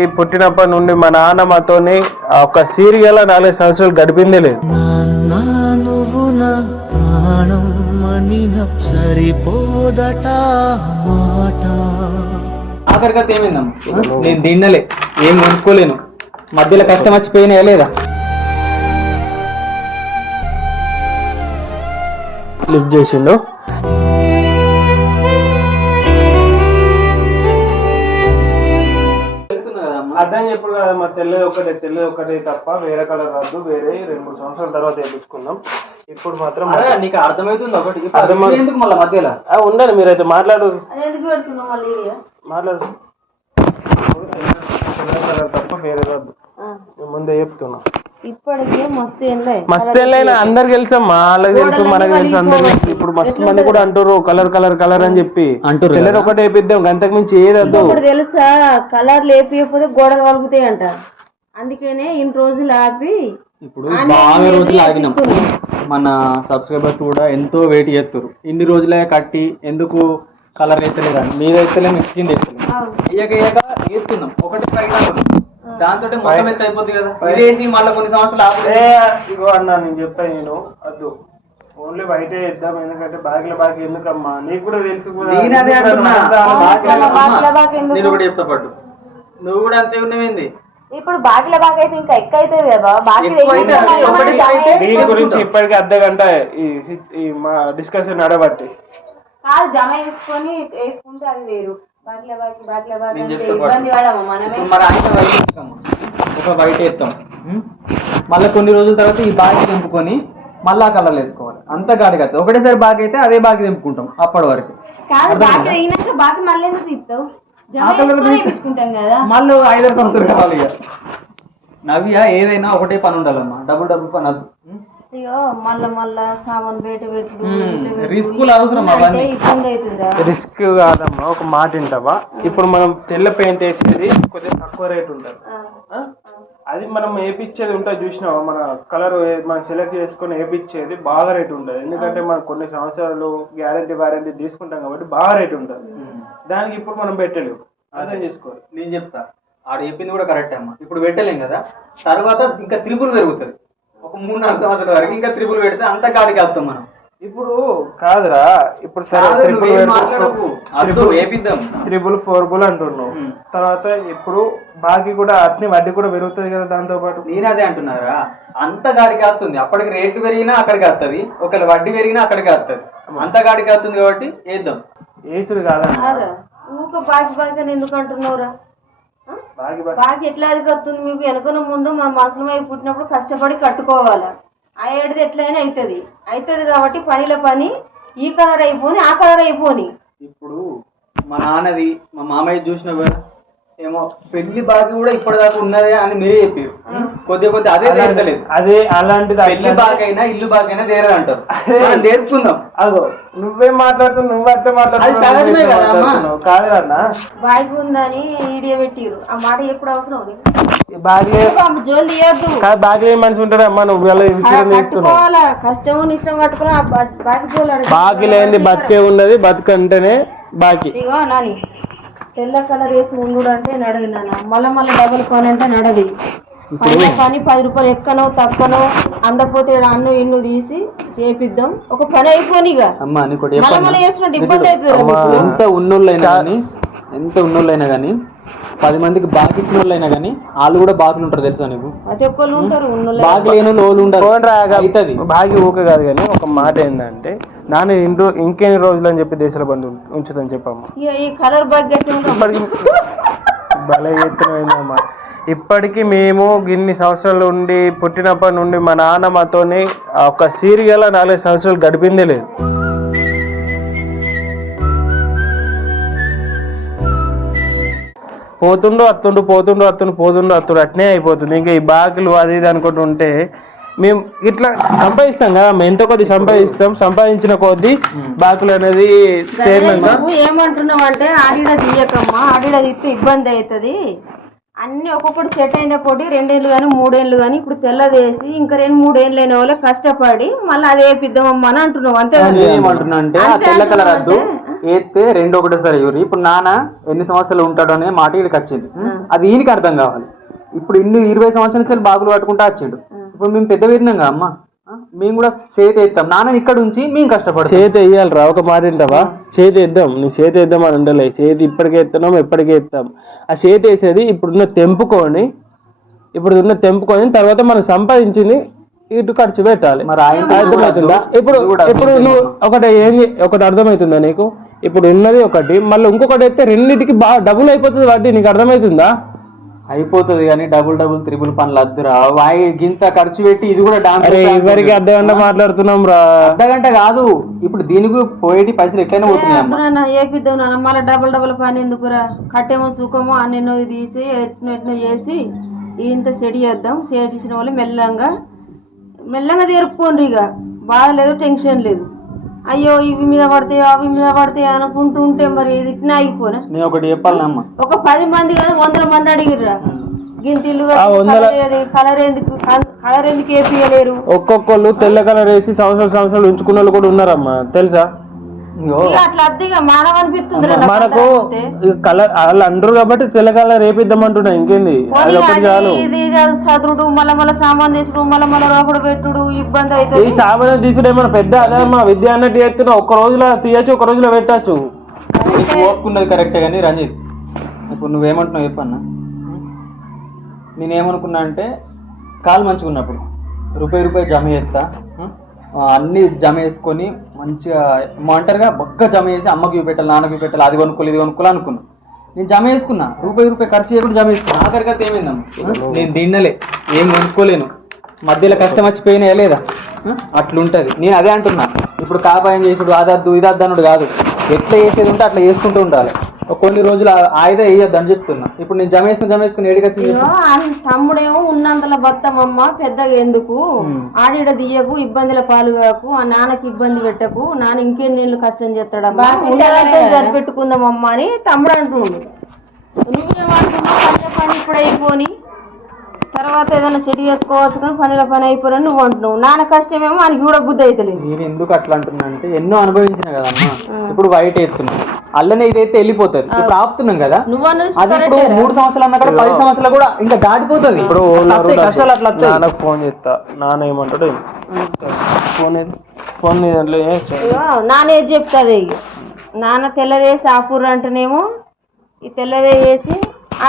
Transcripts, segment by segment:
ఈ పుట్టినప్పటి నుండి మా నాన్న మాతోని ఒక సీరియల్ నాలుగు సంవత్సరాలు గడిపిందే లేదు. ఆఖరికత ఏమైందమ్మా? నేను తిన్నలే ఏం కొనుక్కోలేను. మధ్యలో కష్టం వచ్చిపోయినా లేదా? లిఫ్ట్ చేసిండు. అర్థం చెప్పుడు కదా మా తెల్లది ఒకటే తెల్లది ఒకటే తప్ప వేరే కలర్ రాదు వేరే రెండు మూడు సంవత్సరాల తర్వాత వేయించుకుందాం. ఇప్పుడు మాత్రం అరే నీకు అర్థమవుతుంది ఒకటి. ఇప్పుడు అర్థమవు- అది ఎందుకు మళ్ళీ మధ్యలో? ఆ, ఉండండి మీరైతే మాట్లాడు. అది ఎందుకు పెడుతున్నావు మళ్ళీ వీడియో మాట్లాడు. తెల్ల కలర్ తప్ప వేరే రాదు. నేను ముందే చెప్తున్నా. మస్తు పెళ్ళైనా అందరికి తెలుసమ్మా వాళ్ళకి తెలుసు మనకి తెలుసు అందరికి. తెలుసు ఇప్పుడు మస్తు మంది కూడా అంటారు కలర్ కలర్ కలర్ అని చెప్పి. అంటుర్రు తెల్లది ఒకటే వేపిద్దాం అంతకు మించి ఏది వద్దు. ఇప్పుడు తెలుసా? కలర్ లేపియకపోతే గోడలు వలుగుతాయి అంట అందుకనే ఇన్ని రోజులు ఆపి ఇప్పుడు బాగా రోజులు ఆగినాం. మన సబ్స్క్రైబర్స్ కూడా ఎంతో వెయిట్ చేస్తారు ఇన్ని రోజులే కట్టి ఎందుకు కలర్ వేస్తలేరు అని మీద వేస్తలేము కింద వేస్తలేము ఇయ్యక ఇయ్యక వేసుకుందాం ఒకటి పైన దాంతో మొత్తం అయిపోతుంది కదా. మళ్ళీ కొన్ని సంవత్సరాలు ఆపలేదు ఏ, ఇగో అన్నా నేను చెప్పాను నేను. వద్దు. ఓన్లీ బయటే ఇద్దాం ఎందుకంటే బాగిల బాకి ఎందుకమ్మా? నీకు కూడా తెలుసు కూడా. నేను చెప్తా పట్టు నువ్వు కూడా అంతే ఉన్నవేంది? ఇప్పుడు బాకిల బాగా అయితే ఇంకా ఎక్కువ అవుతుంది కదా బాకీ ఎక్కువ అయితే దీని గురించి ఇప్పటికి అర్ధ గంట ఈ ఈ మా డిస్కషన్ నడబట్టి. కాదు జమ వేసుకొని వేసుకుంటే అది వేరు. ఒక వేస్తాం. ఉం? మళ్ళీ కొన్ని రోజుల తర్వాత ఈ బాగా తెంపుకొని మళ్ళా కలర్లు వేసుకోవాలి. అంత గాడి కాదు. ఒకటేసారి బాగా అయితే అదే బాగా తెంపుకుంటాం అప్పటి వరకు. మళ్ళీ ఐదారు సంవత్సరాలు కావాలి ఇక. నవ్య ఏదైనా ఒకటే పని ఉండాలమ్మా. డబుల్ డబుల్ పని మళ్ళా మళ్ళా సామాన్ బయట పెట్టుడు. రిస్కులు అవసరం అంటే అవన్నీ. ఇబ్బంది అవుతుందా? రిస్క్ కాదమ్మా ఒక మాట వింటావా? ఇప్పుడు మనం తెల్ల పెయింట్ వేసేది కొద్దిగా తక్కువ రేట్ ఉంటుంది? అది మనం వేపించేది ఉంటుంది చూసినావా? మన కలర్ మనం సెలెక్ట్ చేసుకొని వేపించేది బాగా రేట్ ఉంటుంది. ఎందుకంటే మనం కొన్ని సంవత్సరాలు గ్యారంటీ వారంటీ తీసుకుంటాం కాబట్టి బాగా రేట్ ఉంటుంది. దానికి ఇప్పుడు మనం పెట్టలేము. అర్థం చేసుకోవాలి. నేను చెప్తా. ఆడ చెప్పింది కూడా కరెక్ట్ అమ్మా. ఇప్పుడు పెట్టలేం కదా? తర్వాత ఇంకా త్రిపుల్ పెరుగుతుంది. ఒక మూడు నాలుగు సంవత్సరాల వరకు ఇంకా త్రిపుల్ పెడితే అంత గాడికి వెళ్తాం మనం. ఇప్పుడు కాదురా ఇప్పుడు సరే కాదు, ట్రిపుల్ నువ్వేం మాట్లాడకు. అద్దు, వేపిద్దాం త్రిబుల్ ఫోర్ బుల్ అంటున్నావు. తర్వాత ఇప్పుడు బాకీ కూడా అట్ని వడ్డీ కూడా పెరుగుతుంది కదా దాంతో పాటు నేను అదే అంటున్నారా? అంత గాడికి వస్తుంది. అప్పటికి రేటు పెరిగినా అక్కడికి వస్తుంది. ఒకవేళ వడ్డీ పెరిగినా అక్కడికి వస్తుంది. అంత గాడికి వస్తుంది కాబట్టి వేద్దాం ఏసుడు కాదా. ఊక బాకి బాకి అని ఎందుకు అంటున్నావురా? బాకి ఎట్లా అది కత్తుంది మీకు? వెనకన ముందు మన మనసులో అయి పుట్టినప్పుడు కష్టపడి కట్టుకోవాలి? ఆ ఏడాది ఎట్లయినా అవుతుంది అవుతుంది కాబట్టి పనిలో పని ఈ కలర్ అయిపోని ఆ కలర్ అయిపోని. ఇప్పుడు మా నాన్నది మా మామయ్య చూసిన ఏమో పెళ్ళి బాకి కూడా ఇప్పటిదాకా ఉన్నదే అని మీరే చెప్పారు కొద్ది కొద్ది అదే తీరతలేదు అదే అలాంటిది పెళ్ళి అట్లా- బాకైనా ఇల్లు బాకైనా తీరదు అంటారు. అదే. మనం నేర్చుకుందాం. అగో నువ్వేం మాట్లాడుతున్నావు నువ్వు అట్లే అది సహజమే కదా అమ్మా. మాట్లాడుతున్నావు? కాదు అన్న. బాకి ఉందని ఈడియో పెట్టిరు ఆ మాట ఎప్పుడు అవసరం? బాగా జోలు తీయద్దు? కాదు బాగా మనిషి ఉంటారా అమ్మా నువ్వు చేస్తున్నావు. కట్టుకోవాలా? కష్టం ఇష్టం బాకి జోలు బాకీ బతికే ఉన్నది బతుకంటేనే బాకీ. ఇగో నాని తెల్ల కలర్ వేసి ఉండు అంటే నడదు నాన్న. మళ్ళీ మళ్ళీ డబుల్ కొని అంటే నడది పైన పని పది రూపాయలు ఎక్కనో తక్కువనో అందపోతే ఈడ అన్ను ఇన్ను తీసి చేపిద్దాం. ఒక పని అమ్మా అమ్మా. ఎంత ఉన్నోళ్ళైనా కానీ ఎంత ఉన్నోళ్ళైనా కానీ పది మందికి బాగా ఇచ్చిన వాళ్ళైనా కానీ వాళ్ళు కూడా బాగులు ఉంటారు తెలుసా నీకు? ఉంటారు బాగా లేని వాళ్ళు రాగా అవుతుంది. బాగి ఊక కాదు కానీ ఒక మాట ఏంటంటే నాన్న ఇంట్లో ఇంకెన్ని రోజులు అని చెప్పి దేశాల బంధు ఉంచుదని చెప్పమ్మా. ఇక ఈ కలర్ బడ్జెట్ ఇప్పటికి భలే ఎత్తునైందమ్మా ఇప్పటికి మేము గిన్ని సంవత్సరాలు ఉండి పుట్టినప్పటి నుండి మా నాన్న మాతోని ఒక సీరియల్ నాలుగు సంవత్సరాలు గడిపిందే లేదు. పోతుండు అత్తుండు పోతుండు అత్తుండు పోతుండు అత్తుండు అట్నే అయిపోతుంది. ఇంకా ఈ బాకులు అది ఇది అనుకుంటూ ఉంటే మేము ఇట్లా సంపాదిస్తాం కదా మేము ఎంతో కొద్ది సంపాదిస్తాం సంపాదించిన కొద్దీ బాకులు అనేది ఏమంటున్నావు అంటే ఆడిడ తీయకమ్మా ఆడిడ తీస్తే ఇబ్బంది అవుతుంది. అన్ని ఒక్కొక్కటి సెట్ అయిన కొట్టి రెండేళ్ళు కానీ మూడేళ్ళు కానీ ఇప్పుడు తెల్లది వేసి ఇంకా రెండు మూడేళ్ళు అయిన వాళ్ళు కష్టపడి మళ్ళీ అదే వేపిద్దామమ్మా అని అంటున్నావు అంతే? ఏమంటున్నా అంటే ఆ తెల్ల కలర్ వద్దు. వేస్తే రెండు ఒకటేసారి ఎవరు ఇప్పుడు నాన్న ఎన్ని సంవత్సరాలు ఉంటాడు అనే మాట వీడికి వచ్చింది. అది ఈయనకి అర్థం కావాలి. ఇప్పుడు ఇన్ని ఇరవై సంవత్సరాల నుంచి బాగులు పట్టుకుంటా వచ్చిండు. ఇప్పుడు మేము పెద్ద విన్నాం అమ్మ? మేము కూడా చేతి ఎత్తాం. నాన్న ఇక్కడ ఉంచి మేము కష్టపడతాం. చేతి వేయాలిరా ఒక మాట వింటావా? చేతి వేద్దాం నీ చేతి వేద్దాం అని ఉండలే. చేతి ఇప్పటికే ఎత్తున్నాం ఎప్పటికే ఎత్తాం. ఆ చేతి వేసేది ఇప్పుడున్న తెంపుకొని ఇప్పుడు ఉన్న తెంపుకొని తర్వాత మనం సంపాదించింది ఇటు ఖర్చు పెట్టాలి. మరి ఆయన అర్థమవుతుందా? ఇప్పుడు ఇప్పుడు నువ్వు ఒకటి ఏం ఒకటి అర్థమవుతుందా నీకు? ఇప్పుడు ఉన్నది ఒకటి మళ్ళీ ఇంకొకటి అయితే రెండింటికి బాగా డబుల్ అయిపోతుంది వడ్డీ నీకు అర్థమవుతుందా? అయిపోతుంది కానీ డబుల్ డబుల్ త్రిబుల్ పనులు అద్దురా వాయి గింత ఖర్చు పెట్టి ఇది కూడా డాన్స్ ఎవరికి అర్థం మాట్లాడుతున్నాం రా. అర్ధ గంట కాదు. ఇప్పుడు దీనికి పోయేటి పైసలు ఎట్లయినా పోతున్నాయి ఏపిద్దాం నాన్న. మళ్ళీ డబల్ డబల్ పని ఎందుకురా కట్టేమో సుఖమో అన్నెన్నో తీసి ఎట్నో ఎట్నో చేసి ఇంత సెడి చేద్దాం. చేసిన వాళ్ళు మెల్లంగా మెల్లంగా తీరుపుకోండి ఇక. బాధ లేదు టెన్షన్ లేదు. అయ్యో ఇవి మీద పడతాయి అవి మీద పడతాయి అనుకుంటూ ఉంటే మరి ఇట్లా ఆగిపోనా నేను ఒకటి చెప్పాలమ్మా ఒక పది మంది కదా వందల మంది అడిగిర్రా? గింతిల్లు కలర్ ఎందుకు? కలర్ ఎందుకు వేపియలేరు? ఒక్కొక్కళ్ళు తెల్ల కలర్ వేసి సంవత్సరాలు సంవత్సరాలు ఉంచుకున్న వాళ్ళు కూడా ఉన్నారమ్మా. తెలుసా? మనకు కలర్ వాళ్ళు అంటారు కాబట్టి తెల్ల కలర్ వేపిద్దాం అంటున్నా ఇంకేంది అది ఒకటి చాలు. చదువుడు మళ్ళా మళ్ళా సామాన్ తీసుడు మళ్ళా మళ్ళా రోకడు పెట్టుడు ఇబ్బంది ఈ అవుతుంది సామాన్యం తీసుడు ఏమైనా పెద్ద అదేమ్మా విద్య అన్నట్టు చేస్తున్నా ఒక్క రోజులో తీయచ్చు ఒక రోజులో పెట్టచ్చు. ఓపుకున్నది కరెక్టే కానీ రంజిత్ ఇప్పుడు నువ్వేమంటున్నావు చెప్పన్నా? నేనేమనుకున్నా అంటే కాలు మంచుకున్నప్పుడు రూపాయి రూపాయి జమ చేస్తా ఆ, అన్ని జమ చేసుకొని మంచిగా ఒంటరిగా బొక్క జమ చేసి అమ్మకి ఇవి పెట్టాలి నాన్నకి పెట్టాలి అది కొనుక్కోవాలి ఇది కొనుక్కోవాలి అనుకున్నా. నేను జమ చేసుకున్నా. రూపాయి రూపాయి ఖర్చు చేయకుండా జమ చేసుకున్నా. ఆఖరిగా ఏమైందమ్మా? నేను తిన్నలే ఏం కొనుక్కోలేను. మధ్యలో కష్టం వచ్చిపోయినా లేదా? అట్లుంటది. నేను అదే అంటున్నా. ఇప్పుడు కాపాయం చేసుడు అదద్దు ఇదద్దు అనుడు కాదు. ఎట్లా చేసేది ఉంటే అట్లా చేసుకుంటూ ఉండాలి. కొన్ని రోజులు ఆయుధ వేయద్దు అని చెప్తున్నా. ఇప్పుడు నేను జమ వేసుకుని జమ వేసుకుని ఆ తమ్ముడేమో ఉన్నంతలో బతమమ్మ పెద్దగా ఎందుకు? ఆడిడ దియ్యకు ఇబ్బందుల పాలు కాకు ఆ నాన్నకి ఇబ్బంది పెట్టకు నాన్న ఇంకేం నీళ్ళు కష్టం చేస్తాడమ్మా? సరిపెట్టుకుందామమ్మా అని తమ్ముడు అంటుండు నువ్వేమంటున్నావు పని ఇప్పుడు అయిపోని. తర్వాత ఏదైనా చెడు చేసుకోవచ్చు కానీ పనిలో పని అయిపోరని నువ్వు అంటున్నావు. నాన్న కష్టమేమో ఆయనకి కూడా బుద్ధి అవుతలేదు నేను ఎందుకు అట్లా అంటున్నా అంటే ఎన్నో అనుభవించిన కదమ్మా ఇప్పుడు వైట్ వేస్తున్నాం. అల్లనే ఇదైతే వెళ్ళిపోతుంది. ఇప్పుడు ఆపుతున్నాం కదా. నువ్వు అన్నది అది ఇప్పుడు మూడు సంవత్సరాలు అన్నా కూడా పది సంవత్సరాలు కూడా ఇంకా దాటిపోతుంది. ఇప్పుడు వస్తాయి, కష్టాలు అట్లా వస్తాయి. నాన్నకు ఫోన్ చేస్తా. నాన్న ఏమంటాడు ఏమో. ఫోన్ ఏది? ఫోన్ నీ దాంట్లో ఏ చేయి. ఇగో నాన్న ఏది చెప్తుంది? నాన్న తెల్లదేసి ఆపుర్రు అంటేనేమో ఈ తెల్లదే వేసి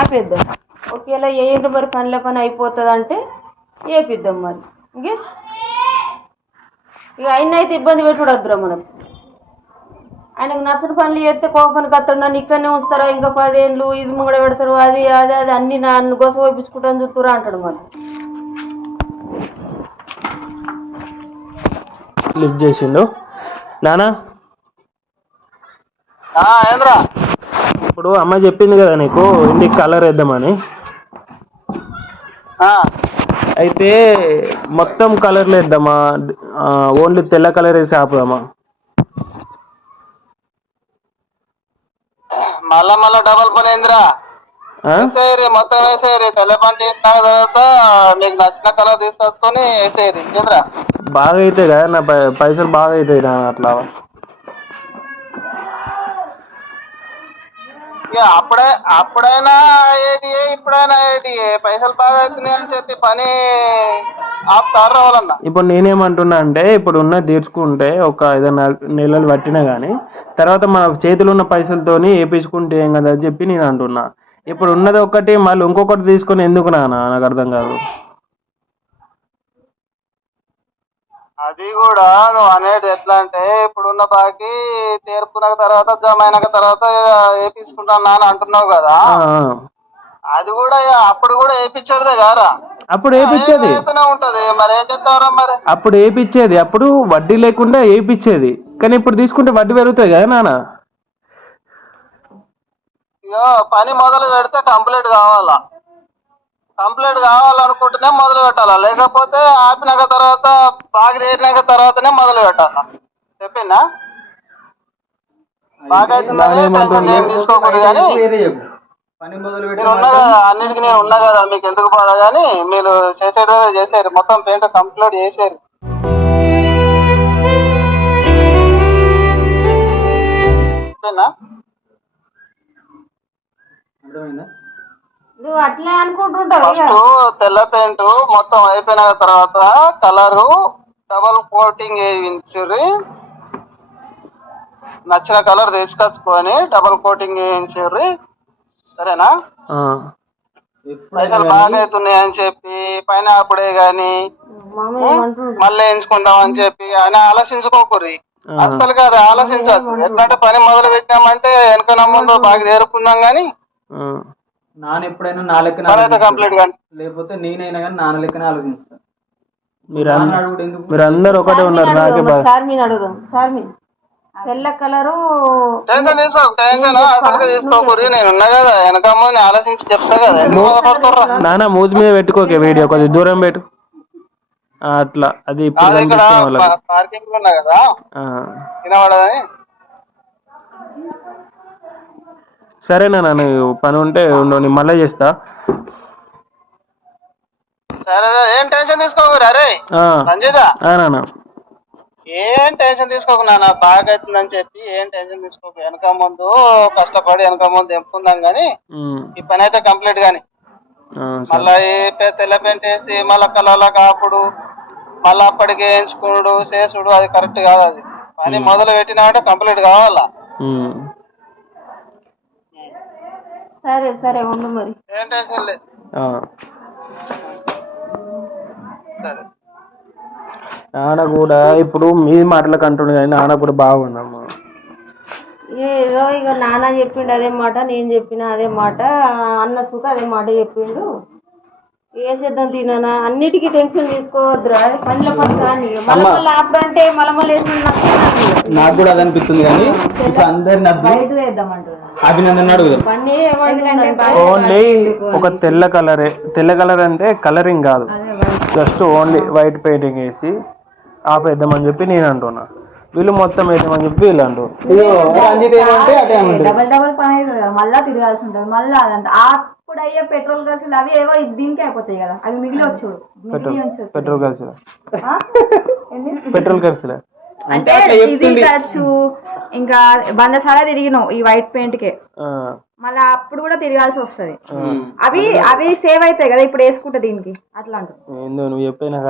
ఆపేద్దాం. ఒకవేళ ఏంటి మరి పనిలో పని అయిపోతుంది అంటే వేపిద్దాం మరి. ఇంకే ఇక ఆయన అయితే ఇబ్బంది పెట్టుడద్దురా మనం. ఆయనకు నచ్చిన పనులు చేస్తే కోపానికి అత్తడు నన్ను ఇక్కడనే ఉంచుతారా? ఇంకా పదేళ్ళు ఇది ముంగడ పెడతారు. అది అది అది అన్ని నన్ను గోస పోయించుకుంటాను చూస్తురా అంటాడు మళ్ళీ లిఫ్ట్ చేసిండు. నానా? ఏంద్రా? ఇప్పుడు అమ్మ చెప్పింది కదా నీకు ఇంటికి కలర్ వేద్దామని. అయితే మొత్తం కలర్లు వేద్దామా? ఓన్లీ తెల్ల కలర్ వేసి ఆపుదామా మళ్ళా మళ్ళా డబల్ పని ఆ? వేసేయరి మొత్తం వేసేయరి తెల్ల పంట వేసిన తర్వాత మీకు నచ్చిన కలర్ తీసుకొచ్చుకొని వేసేయరి బాగా అవుతాయి కదా నా పైసలు బాగా అవుతాయి అట్లా. ఇక అప్పుడే అప్పుడైనా ఏటి ఇప్పుడైనా ఏటి పైసలు బాగా అవుతున్నాయి అని చెప్పి పని ఆపుతారు వాళ్ళన్నా ఇప్పుడు నేనేమంటున్నా అంటే ఇప్పుడు ఉన్న తీర్చుకుంటే ఒక ఏదైనా నెలలు పట్టినా కానీ తర్వాత మన చేతిలో ఉన్న పైసలతోని వేపించుకుంటే ఏం కదా అని చెప్పి నేను అంటున్నా. ఇప్పుడు ఉన్నది ఒకటి మళ్ళీ ఇంకొకటి తీసుకొని ఎందుకు నాన్న? నాకు అర్థం కాదు. అది కూడా నువ్వు అనేది ఎట్లా అంటే ఇప్పుడున్న బాకీ తీర్పున తర్వాత జమ అయిన తర్వాత వేపించుకుంటాను అని అంటున్నావు కదా. అది కూడా అప్పుడు కూడా వేపించాడుదే కారా అప్పుడు వేపించేది ఉంటది. మరి ఏం చేస్తావురా మరి? అప్పుడు వేపించేది అప్పుడు వడ్డీ లేకుండా వేపించేది కానీ ఇప్పుడు తీసుకుంటే వడ్డీ పెరుగుతాయి కదా నాన్న? పని మొదలు పెడితే కంప్లీట్ కావాలా? కంప్లీట్ కావాలనుకుంటేనే మొదలు పెట్టాలా? లేకపోతే ఆపినాక తర్వాత బాగా తీరినాక తర్వాతనే మొదలు పెట్టాలా? చెప్పిందా? బాగా తీసుకోకూడదు కానీ ఉన్నా కదా అన్నిటికీ నేను ఉన్నా కదా మీకు ఎందుకు బాధ? కానీ మీరు చేసేది చేసేది మొత్తం పెయింట్ కంప్లీట్ చెప్పినా అర్థమైందా? నువ్వు అట్లే అనుకుంటుంటావు ఇక. ఫస్ట్ తెల్ల పెయింట్ మొత్తం అయిపోయిన తర్వాత కలరు డబల్ కోటింగ్ వేయించుర్రి నచ్చిన కలర్ తీసుకొచ్చుకొని డబల్ కోటింగ్ వేయించుర్రి సరేనా? ఆ. పైసలు బాగా అవుతున్నాయి అని చెప్పి పైన అప్పుడే గాని మళ్ళీ వేయించుకుందాం అని చెప్పి అని ఆలోచించుకోకూరి. అసలు కాదు ఆలోచించదు ఎట్లంటే పని మొదలు పెట్టామంటే వెనక ముందు బాగా చేరుకుందాం గానీ. నాన్న ఎప్పుడైనా నా లెక్కన. కంప్లీట్ కానీ లేకపోతే నేనైనా కానీ నాన్న లెక్కనే ఆలోచిస్తాను మీరు మీరు అందరు ఒకటే ఉన్నారు నాకే అడుగుదాం. తెల్ల కలరు టెన్షన్ తీసుకో టెన్షన్ అసలు తీసుకోకూరి నేను ఉన్నా కదా వెనక ముందు ఆలోచించి చెప్తా కదా ఎందుకు బాధపడుతుర్రా? నాన్న మూతి మీద పెట్టుకోకే వీడియో కొద్దిగా దూరం పెట్టు. అట్లా అది ఇప్పుడు. పార్కింగ్లో ఉన్నా కదా. వినబడదని? సరేనా నాన్న పని ఉంటే ఉండు నేను మళ్ళీ చేస్తా. సరే ఏం టెన్షన్ తీసుకోకూరి ఆ, నాన్న. ఏం టెన్షన్ తీసుకోకు నాన్న బాగా అవుతుందని చెప్పి ఏం టెన్షన్ తీసుకోకు. వెనక ముందు కష్టపడి వెనక ముందు ఎంపుకుందాం గానీ. ఈ పని అయితే కంప్లీట్ గాని. మళ్ళా పె- తెల్ల పెయింట్ వేసి మళ్ళా కలర్ల కాపుడు మళ్ళా అప్పటికి వేయించుకున్నాడు చేసుడు అది కరెక్ట్ కాదు అది. పని మొదలు పెట్టినామంటే కంప్లీట్ కావాలా. సరే సరే ఉండు మరి. ఏం టెన్షన్ లేదు ఆ. సరే. నాన్న కూడా ఇప్పుడు మీ మాటలకు అంటుండే కానీ నాన్న కూడా బాగుందమ్మా. ఏదో ఇక నాన్న చెప్పిండు అదే మాట నేను చెప్పిన అదే మాట అన్న సుఖ అదే మాట చెప్పిండు. వేసేద్దాం తినానా అన్నిటికీ టెన్షన్ తీసుకోవద్దురా పనిలో పని కానీ మళ్ళీ మళ్ళీ అప్పుడు అంటే మళ్ళీ మళ్ళీ వేసుకుని నాకు కూడా అది అనిపిస్తుంది కానీ ఇప్పుడు అందరిని బయట వేద్దామంటున్నా. అభినందన అడుగుదాం. ఓన్లీ ఒక తెల్ల కలరే తెల్ల కలర్ అంటే కలరింగ్ కాదు జస్ట్ ఓన్లీ వైట్ పెయింటింగ్ వేసి ఆపేద్దామని చెప్పి నేను అంటున్నా. వీళ్ళు మొత్తం వేద్దామని చెప్పి వీళ్ళు అంటారు అటే ఏమంటారు డబల్ డబల్ పని అవుతుంది కదా మళ్ళా తిరగాల్సి ఉంటుంది. మళ్ళీ అదంతా. అప్పుడు అయ్యే పెట్రోల్ ఖర్చులు అవి ఏవో దీనికి అయిపోతాయి కదా. అవి మిగిలి వచ్చు పెట్రోల్ ఖర్చులే? పెట్రోల్ ఖర్చులే అంటే ఇది ఖర్చు ఇంకా వందసారా తిరిగినావు ఈ వైట్ పెయింట్ కే. మళ్ళీ అప్పుడు కూడా తిరగాల్సి వస్తుంది. అవి అవి సేవ్ అవుతాయి కదా ఇప్పుడు వేసుకుంటా దీనికి అట్లా నువ్వు చెప్పే నాకు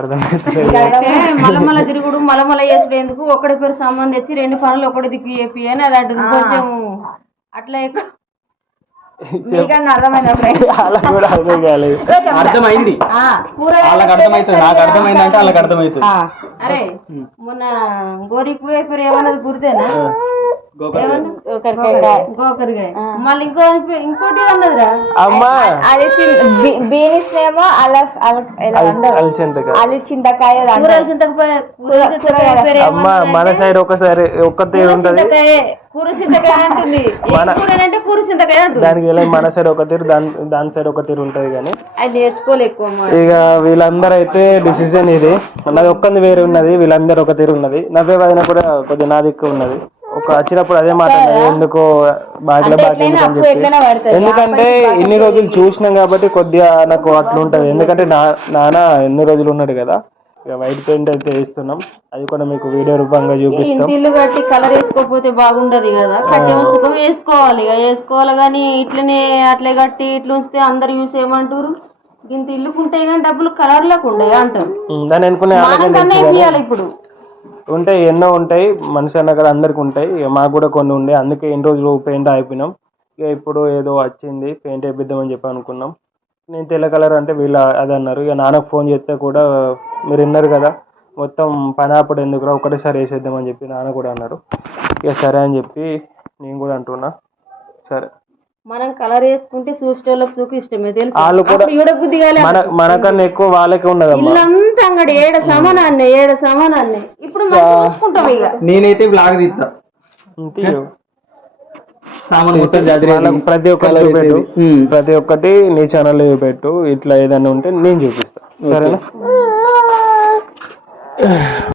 మళ్ళీ తిరుగుడు చేసుడు ఎందుకు ఒకటి పేరు సంబంధం తెచ్చి రెండు పనులు ఒకటి దిక్కు చెప్పి. అని అది అంటుంది కొంచెం అట్లా అర్థమైంది. వాళ్ళకి అర్థమవుతుంది నాకు అర్థమైంది అంటే వాళ్ళకి అర్థమవుతుంది అరే మొన్న గోరికుడు అయిపోయి ఏమన్నది గుర్తేనా గోకరికాయ మళ్ళీ ఇంకో ఇంకోటి అన్నదిరా అమ్మా! బీనిస్ ఏమో అలా పేరు అమ్మ మన సైడ్ ఒకసారి ఒక్క తీరు ఉంటది. కూర చింతకాయ అంటే కూర చింతకాయ దానికి వెళ్ళి మన సైడ్ ఒక తీరు దాని దాని సైడ్ ఒక తీరు ఉంటది కానీ. అది నేర్చుకోలే ఎక్కువ అన్నమాట. ఇక వీళ్ళందరూ అయితే డిసిజన్ ఇది. నాది ఒక్కంది వేరే ఉన్నది. వీళ్ళందరూ ఒక తీరు ఉన్నది. నవ్వే వదిన కూడా కొద్దిగా నాది ఎక్కువ ఉన్నది. ఒక వచ్చినప్పుడు అదే మాట అన్నది. ఎందుకు బాగా చెప్పి. ఎందుకంటే ఇన్ని రోజులు చూసినాం కాబట్టి కొద్దిగా నాకు అట్లా ఉంటది. ఎందుకంటే నా నాన్న ఎన్ని రోజులు ఉన్నాడు కదా. ఇక వైట్ పెయింట్ అయితే వేస్తున్నాం. అది కూడా మీకు వీడియో రూపంగా చూపిస్తాం. ఇల్లు కట్టి కలర్ వేసుకోకపోతే బాగుండదు కదా. కట్టే సుఖం వేసుకోవాలి. ఇక వేసుకోవాలి కానీ ఇట్లనే అట్లే కట్టి ఇట్లా ఉంచితే అందరు యూస్ ఏమంటారు ఇంత ఇల్లుకుంటాయి కానీ డబ్బులు కలర్లకు ఉండవు అంటారు. ఉమ్, దాన్ని అనుకునే ఆలోచన కన్నా ఏం చేయాలి ఇప్పుడు? ఉంటాయి ఎన్నో ఉంటాయి మనిషి అన్న కదా అందరికి ఉంటాయి. ఇక మాకు కూడా కొన్ని ఉండే అందుకే ఎన్ని రోజులు పెయింట్ అయిపోయినాం ఇక ఇప్పుడు ఏదో వచ్చింది పెయింట్ వేపిద్దామని చెప్పి అనుకున్నాం. నేను తెల్ల కలర్ అంటే వీళ్ళు అది అన్నారు. ఇక నాన్నకు ఫోన్ చేస్తే కూడా మీరు విన్నారు కదా మొత్తం పని అప్పుడు ఎందుకురా ఒకటేసారి వేసేద్దామని చెప్పి నాన్న కూడా అన్నారు. ఇక సరే అని చెప్పి నేను కూడా అంటున్నా. సరే. మనం కలర్ వేసుకుంటే చూసేటోళ్ళకి సుఖ ఇష్టమే తెలుసు? వాళ్ళు కూడా అప్పుడు ఈడ బుద్ధి కాలే మన మనకన్నా ఎక్కువ వాళ్ళకే ఉన్నదమ్మా. ఇల్లంతా అంగడి ఏడ సమానాన్నే ఏడ సమానాన్నే. ఇప్పుడు మనం చూసుకుంటాం ఇక. నేనైతే బ్లాగ్ తీస్తా. తీయు. సామాన్ మొత్తం జాతర వాళ్ళకి ప్రతి ఒక్కటి చూపెట్టు. ప్రతి ఒక్కటి నీ ఛానల్లో చూపెట్టు. ఇట్లా ఏదైనా ఉంటే నేను చూపిస్తా. సరేనా?